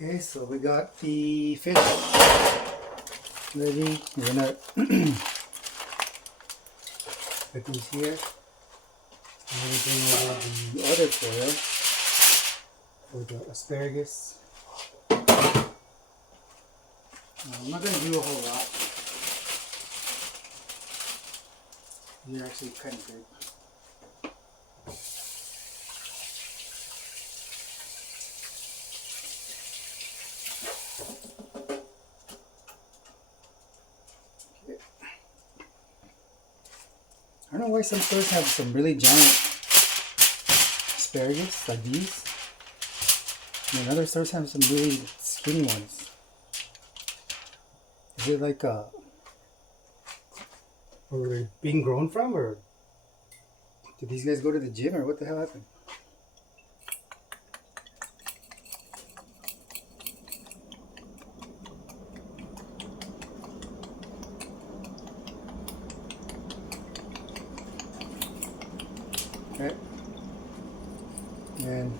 Okay, so we got the fish ready. We're gonna put these here. I'm gonna bring over the other foil for the asparagus. I'm not gonna do a whole lot. They're actually kind of big. I don't know why some stores have some really giant asparagus like these, and other stores have some really skinny ones. Is it like where they're being grown from, or did these guys go to the gym, or what the hell happened? Okay. And